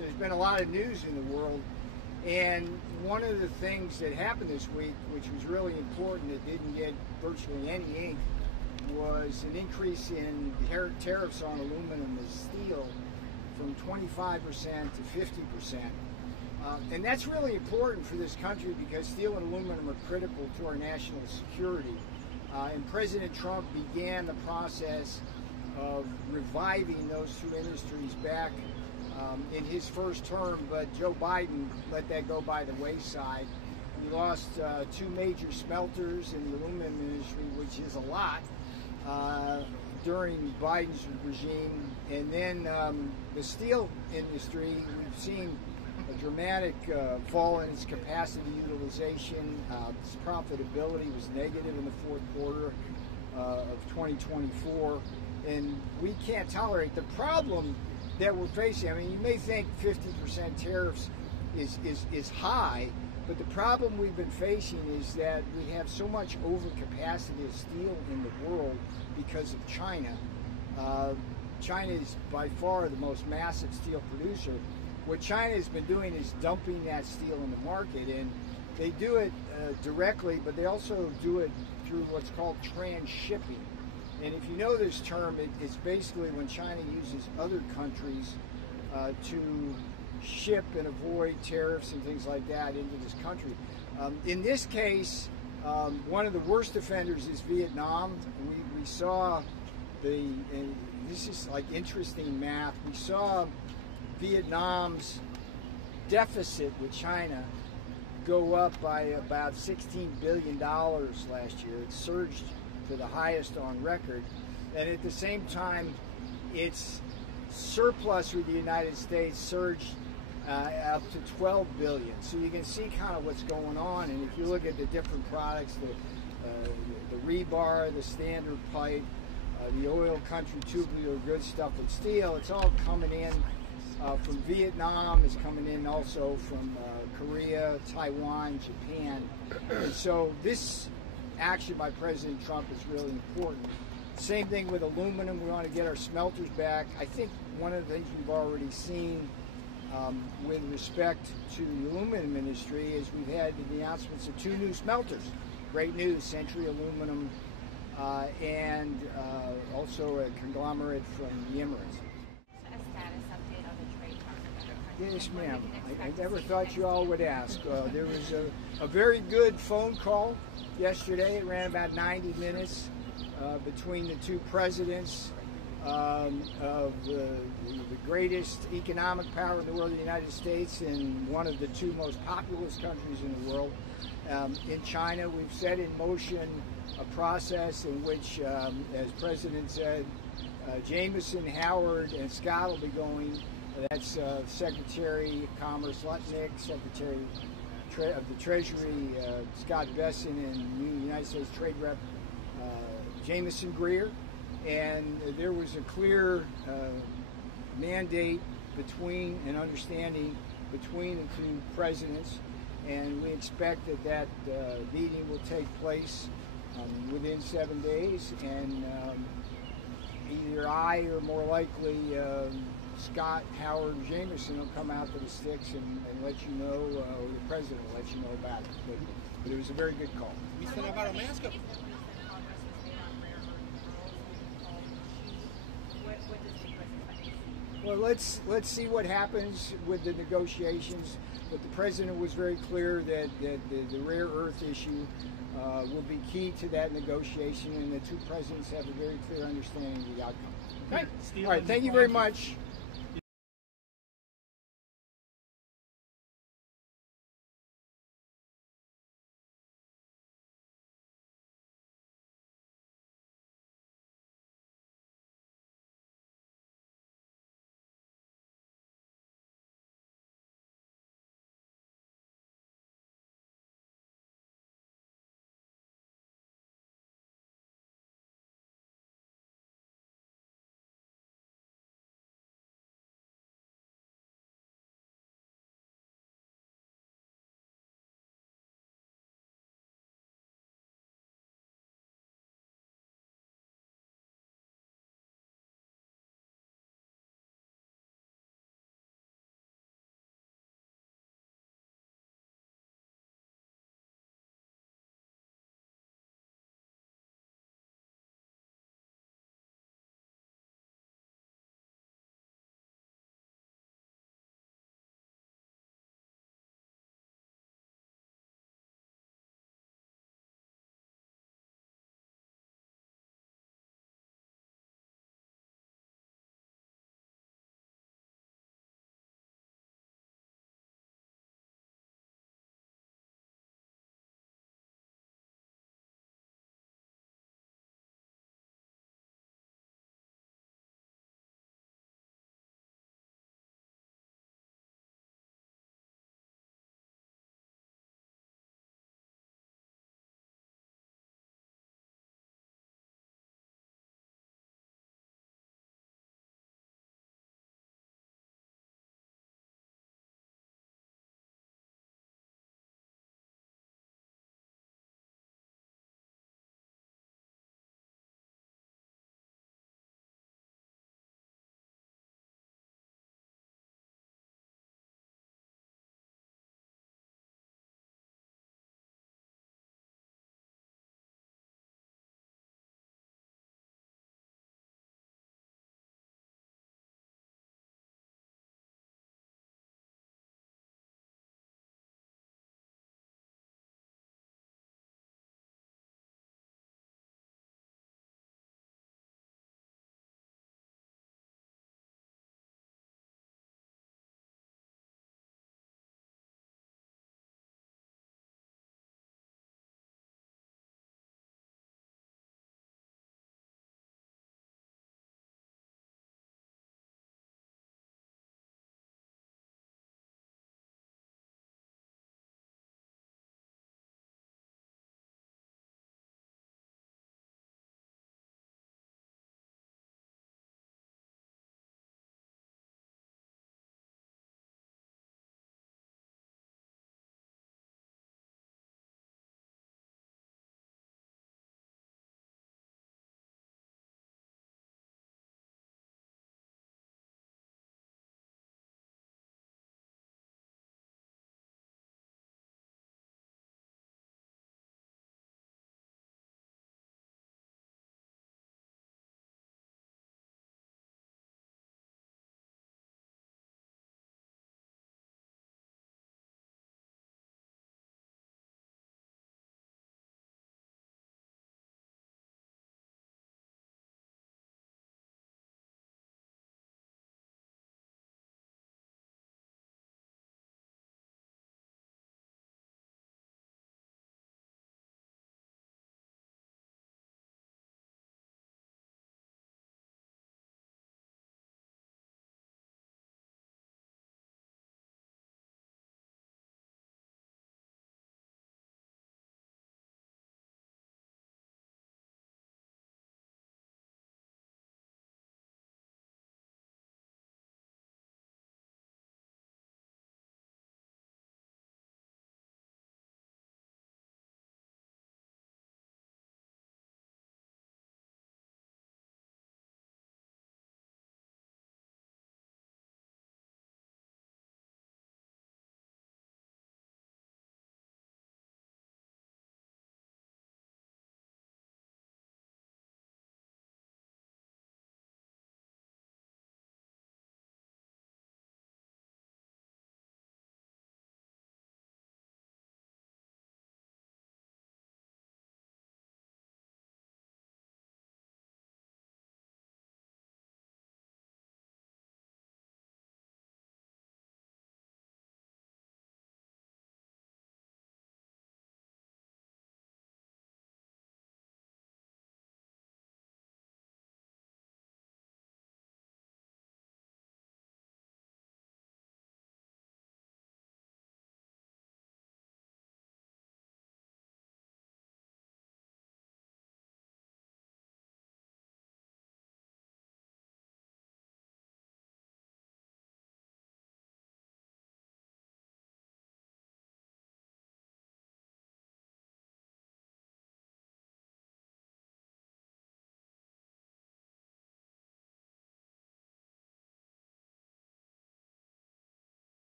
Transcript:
there's been a lot of news in the world, and one of the things that happened this week, which was really important, that didn't get virtually any ink, was an increase in tariffs on aluminum and steel from 25% to 50%. And that's really important for this country because steel and aluminum are critical to our national security. And President Trump began the process of reviving those two industries back in his first term, but Joe Biden let that go by the wayside. We lost two major smelters in the aluminum industry, which is a lot, during Biden's regime. And then the steel industry, we've seen a dramatic fall in its capacity utilization. Its profitability was negative in the fourth quarter of 2024, and we can't tolerate the problem that we're facing. I mean, you may think 50% tariffs is high, but the problem we've been facing is that we have so much overcapacity of steel in the world because of China. China is by far the most massive steel producer. What China has been doing is dumping that steel in the market, and they do it directly, but they also do it through what's called transshipping. And if you know this term, it's basically when China uses other countries to ship and avoid tariffs and things like that into this country. In this case, one of the worst offenders is Vietnam. We saw and this is like interesting math, we saw Vietnam's deficit with China go up by about $16 billion last year. It surged to the highest on record, and at the same time its surplus with the United States surged up to $12 billion. So you can see kind of what's going on, and if you look at the different products, the rebar, the standard pipe, the oil country tubular goods stuff with steel, it's all coming in from Vietnam. It's coming in also from Korea, Taiwan, Japan. And so this action by President Trump is really important. Same thing with aluminum. We want to get our smelters back. I think one of the things we've already seen with respect to the aluminum industry is we've had the announcements of two new smelters. Great news, Century Aluminum and also a conglomerate from the Emirates. Yes, ma'am. I never thought you all would ask. There was a very good phone call yesterday. It ran about 90 minutes between the two presidents of the greatest economic power in the world, the United States, and one of the two most populous countries in the world. In China, we've set in motion a process in which, as President said, Jameson, Howard, and Scott will be going. That's Secretary of Commerce Lutnick, Secretary of the Treasury Scott Bessent, and United States Trade Rep Jameson Greer. And there was a clear mandate between and understanding between the two presidents, and we expect that meeting will take place within 7 days, and either I or more likely Scott, Howard, and Jameson will come out to the sticks and let you know, or the president will let you know about it. But it was a very good call. Well, let's see what happens with the negotiations. But the president was very clear that the rare earth issue will be key to that negotiation, and the two presidents have a very clear understanding of the outcome. Okay. All right. Thank you very much.